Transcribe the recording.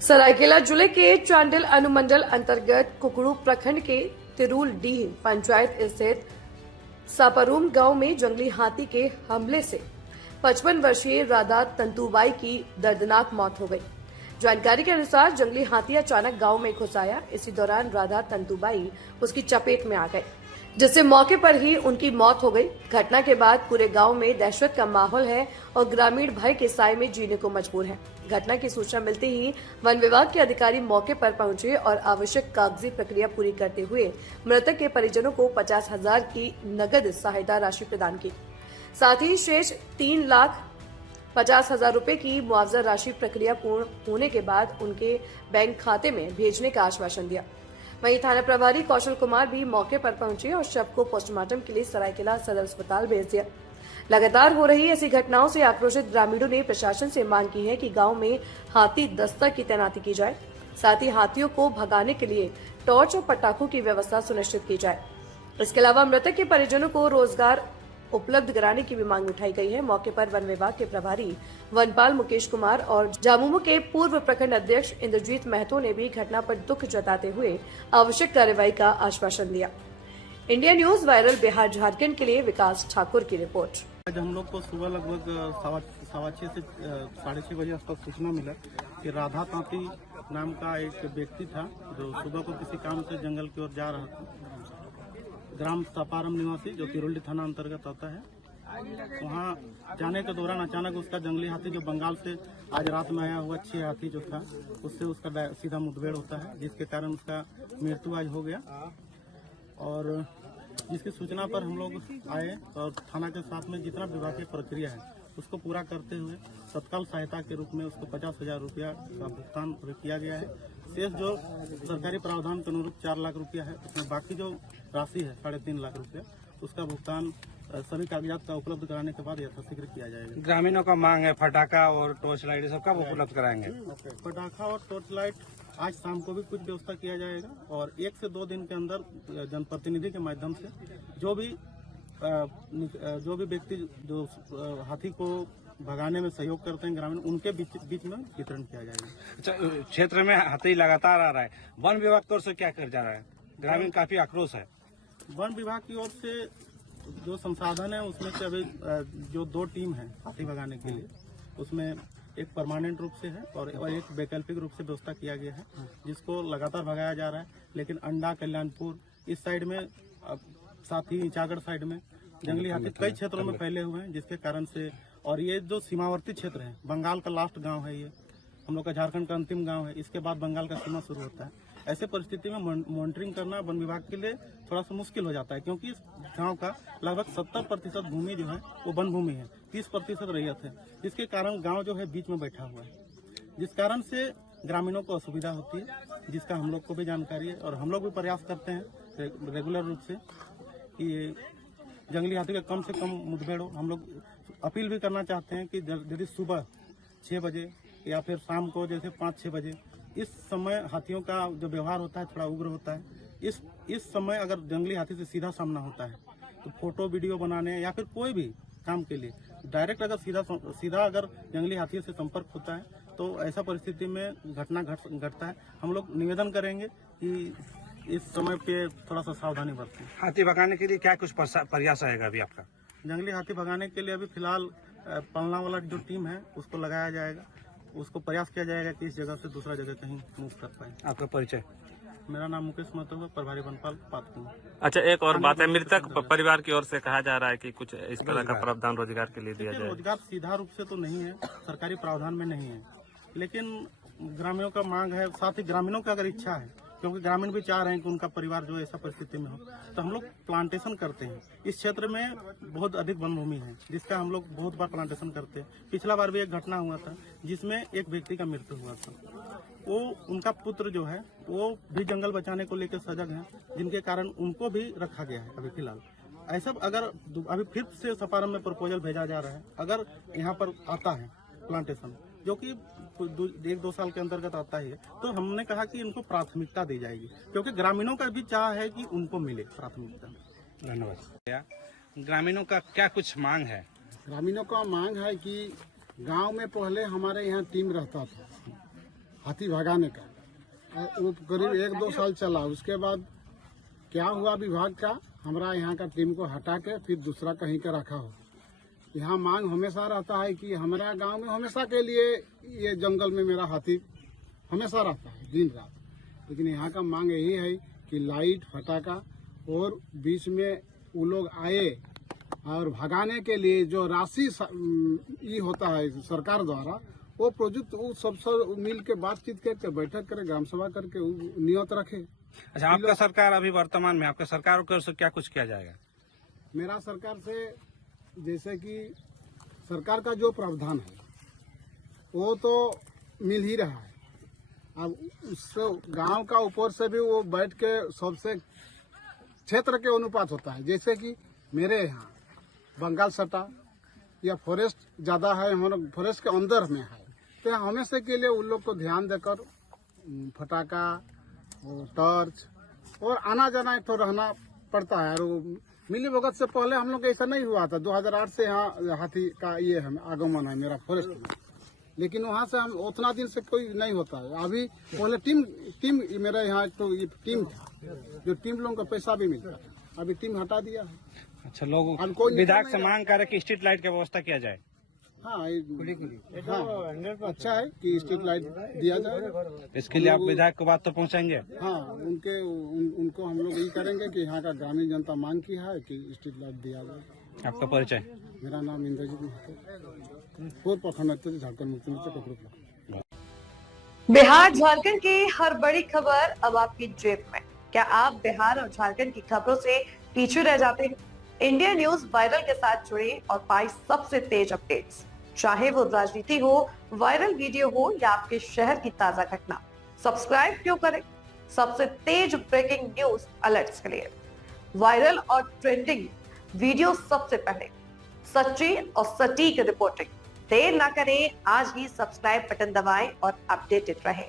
सरायकेला जिले के चांडिल अनुमंडल अंतर्गत कुकड़ू प्रखंड के तिरुल डीह पंचायत स्थित सापरूम गांव में जंगली हाथी के हमले से 55 वर्षीय राधा तंतुबाई की दर्दनाक मौत हो गई। जानकारी के अनुसार जंगली हाथी अचानक गांव में घुस आया। इसी दौरान राधा तंतुबाई उसकी चपेट में आ गए, जिससे मौके पर ही उनकी मौत हो गई। घटना के बाद पूरे गांव में दहशत का माहौल है और ग्रामीण भय के साए में जीने को मजबूर हैं। घटना की सूचना मिलते ही वन विभाग के अधिकारी मौके पर पहुंचे और आवश्यक कागजी प्रक्रिया पूरी करते हुए मृतक के परिजनों को 50,000 की नगद सहायता राशि प्रदान की। साथ ही शेष 3,50,000 रुपए की मुआवजा राशि प्रक्रिया पूर्ण होने के बाद उनके बैंक खाते में भेजने का आश्वासन दिया। वहीं थाना प्रभारी कौशल कुमार भी मौके पर पहुंचे और शव को पोस्टमार्टम के लिए सरायकेला सदर अस्पताल भेज दिया। लगातार हो रही ऐसी घटनाओं से आक्रोशित ग्रामीणों ने प्रशासन से मांग की है कि गांव में हाथी दस्ता की तैनाती की जाए, साथ ही हाथियों को भगाने के लिए टॉर्च और पटाखों की व्यवस्था सुनिश्चित की जाए। इसके अलावा मृतक के परिजनों को रोजगार उपलब्ध कराने की भी मांग उठाई गई है। मौके पर वन विभाग के प्रभारी वनपाल मुकेश कुमार और जामुमो के पूर्व प्रखंड अध्यक्ष इंद्रजीत महतो ने भी घटना पर दुख जताते हुए आवश्यक कार्रवाई का आश्वासन दिया। India news viral Bihar Jharkhand के लिए विकास ठाकुर की रिपोर्ट। आज हम लोग को सुबह लगभग 6:15 से 6:30 बजे आसपास सूचना मिला कि राधा तांती नाम का एक व्यक्ति था जो सुबह को किसी काम से जंगल की ओर जा रहा था। ग्राम सापारम निवासी जो तिरुल्डी थाना अंतर्गत आता है, वहाँ जाने के दौरान अचानक उसका जंगली हाथी जो बंगाल से आज रात में आया हुआ 6 हाथी जो था उससे उसका सीधा मुठभेड़ होता है, जिसके कारण उसका मृत्यु आज हो गया। और जिसकी सूचना पर हम लोग आए और थाना के साथ में जितना विभागीय प्रक्रिया है उसको पूरा करते हुए तत्काल सहायता के रूप में उसको 50,000 रुपया का भुगतान किया गया है। शेष जो सरकारी प्रावधान के अनुरूप 4 लाख रुपया है, उसमें बाकी जो राशि है 3.5 लाख रुपया, उसका भुगतान सभी कागजात का उपलब्ध कराने के बाद यथाशीघ्र किया जाएगा। ग्रामीणों का मांग है फटाखा और टॉर्च लाइट सब कब उपलब्ध कराएंगे? पटाखा और टॉर्च लाइट आज शाम को भी कुछ व्यवस्था किया जाएगा और 1 से 2 दिन के अंदर जनप्रतिनिधि के माध्यम से जो भी व्यक्ति जो हाथी को भगाने में सहयोग करते हैं ग्रामीण, उनके बीच में वितरण किया जाएगा। अच्छा, क्षेत्र में हाथी लगातार आ रहा है, वन विभाग की ओर से क्या कर जा रहा है? ग्रामीण काफी आक्रोश है। वन विभाग की ओर से जो संसाधन है उसमें से अभी जो 2 टीम है हाथी भगाने के लिए, उसमें एक परमानेंट रूप से है और एक वैकल्पिक रूप से व्यवस्था किया गया है, जिसको लगातार भगाया जा रहा है। लेकिन अंडा, कल्याणपुर इस साइड में, साथ ही ईचागढ़ साइड में जंगली हाथी कई क्षेत्रों में फैले हुए हैं, जिसके कारण से, और ये जो सीमावर्ती क्षेत्र है, बंगाल का लास्ट गांव है, ये हम लोग का झारखंड का अंतिम गांव है, इसके बाद बंगाल का सीमा शुरू होता है। ऐसे परिस्थिति में मॉनिटरिंग करना वन विभाग के लिए थोड़ा सा मुश्किल हो जाता है, क्योंकि इस गांव का लगभग 70% भूमि जो है वो वन भूमि है, 30% रैयत है, जिसके कारण गांव जो है बीच में बैठा हुआ है, जिस कारण से ग्रामीणों को असुविधा होती है, जिसका हम लोग को भी जानकारी है। और हम लोग भी प्रयास करते हैं रेगुलर रूप से कि जंगली हाथी का कम से कम मुठभेड़ हो। हम लोग अपील भी करना चाहते हैं कि यदि सुबह 6 बजे या फिर शाम को जैसे 5-6 बजे, इस समय हाथियों का जो व्यवहार होता है थोड़ा उग्र होता है। इस समय अगर जंगली हाथी से सीधा सामना होता है तो फोटो वीडियो बनाने या फिर कोई भी काम के लिए डायरेक्ट अगर सीधा अगर जंगली हाथी से संपर्क होता है तो ऐसा परिस्थिति में घटना घटता है। हम लोग निवेदन करेंगे कि इस समय पे थोड़ा सा सावधानी बरतें। हाथी भगाने के लिए क्या कुछ प्रयास आएगा अभी आपका? जंगली हाथी भगाने के लिए अभी फिलहाल पलना वाला जो टीम है उसको लगाया जाएगा, उसको प्रयास किया जाएगा कि इस जगह से दूसरा जगह कहीं मूव कर पाए। आपका परिचय? मेरा नाम मुकेश महतो है, प्रभारी वनपाल पातकुन। अच्छा, एक और बात है, मृतक परिवार की ओर से कहा जा रहा है कि कुछ इस तरह का प्रावधान रोजगार के लिए दिया जाए। रोजगार सीधा रूप से तो नहीं है, सरकारी प्रावधान में नहीं है, लेकिन ग्रामीणों का मांग है, साथ ही ग्रामीणों की अगर इच्छा है, क्योंकि ग्रामीण भी चाह रहे हैं कि उनका परिवार जो ऐसा परिस्थिति में हो, तो हम लोग प्लांटेशन करते हैं। इस क्षेत्र में बहुत अधिक वन भूमि है, जिसका हम लोग बहुत बार प्लांटेशन करते हैं। पिछला बार भी एक घटना हुआ था जिसमें एक व्यक्ति का मृत्यु हुआ था। वो उनका पुत्र जो है वो भी जंगल बचाने को लेकर सजग है, जिनके कारण उनको भी रखा गया है अभी फिलहाल। ऐसा अगर अभी फिर से सपारम में प्रपोजल भेजा जा रहा है, अगर यहाँ पर आता है प्लांटेशन जो कि 1-2 साल के अंतर्गत आता है, तो हमने कहा कि इनको प्राथमिकता दी जाएगी, क्योंकि ग्रामीणों का भी चाह है कि उनको मिले प्राथमिकता। धन्यवाद। ग्रामीणों का क्या कुछ मांग है? ग्रामीणों का मांग है कि गांव में पहले हमारे यहाँ टीम रहता था, हाथी भगाने का। वो करीब 1-2 साल चला। उसके बाद क्या हुआ विभाग का, हमारा यहाँ का टीम को हटा के फिर दूसरा कहीं का रखा हो। यहाँ मांग हमेशा रहता है कि हमारा गांव में हमेशा के लिए ये जंगल में मेरा हाथी हमेशा रहता है दिन रात। लेकिन यहाँ का मांग यही है कि लाइट फटाका और बीच में वो लोग आए और भगाने के लिए जो राशि ये होता है सरकार द्वारा, वो प्रोजेक्ट वो सब मिल के बातचीत करके बैठक करे, ग्राम सभा करके नियत रखे। अच्छा, आपका सरकार अभी वर्तमान में आपका सरकार की ओर से क्या कुछ किया जाएगा? मेरा सरकार से जैसे कि सरकार का जो प्रावधान है वो तो मिल ही रहा है। अब उससे गांव का ऊपर से भी वो बैठ के सबसे क्षेत्र के अनुपात होता है। जैसे कि मेरे यहाँ बंगाल सटा या फॉरेस्ट ज़्यादा है, हमारा फॉरेस्ट के अंदर में है, तो हमेशा के लिए उन लोग को ध्यान देकर फटाका और टॉर्च और आना जाना तो रहना पड़ता है। और मिली भगत से पहले हम लोग ऐसा नहीं हुआ था। 2008 से यहाँ हाथी का ये है आगमन है मेरा फॉरेस्ट में, लेकिन वहाँ से हम उतना दिन से कोई नहीं होता है। अभी पहले टीम मेरा यहाँ तो ये टीम था, जो टीम लोगों का पैसा भी मिलता है, अभी टीम हटा दिया है। अच्छा, लोग विधायक से मांग करे कि स्ट्रीट लाइट की व्यवस्था किया जाए। हाँ, हाँ, अच्छा है कि स्ट्रीट लाइट दिया जाए। इसके लिए आप विधायक को बात तो पहुंचाएंगे? हाँ, उनको हम लोग ये करेंगे कि यहाँ का ग्रामीण जनता मांग की है कि स्ट्रीट लाइट दिया जाए। आपका परिचय? मेरा नाम इंद्रजीत महतो, पूर्व प्रखंड अध्यक्ष झारखंड मुक्ति मोर्चा ककरूपला। बिहार झारखंड की हर बड़ी खबर अब आपकी जेब में। क्या आप बिहार और झारखंड की खबरों से पीछे रह जाते हैं? इंडिया न्यूज वायरल के साथ जुड़े और पाए सबसे तेज अपडेट्स, चाहे वो राजनीति हो, वायरल वीडियो हो या आपके शहर की ताजा घटना। सब्सक्राइब क्यों करें? सबसे तेज ब्रेकिंग न्यूज अलर्ट्स के लिए, वायरल और ट्रेंडिंग वीडियो सबसे पहले, सच्ची और सटीक रिपोर्टिंग। देर ना करें, आज ही सब्सक्राइब बटन दबाएं और अपडेटेड रहें।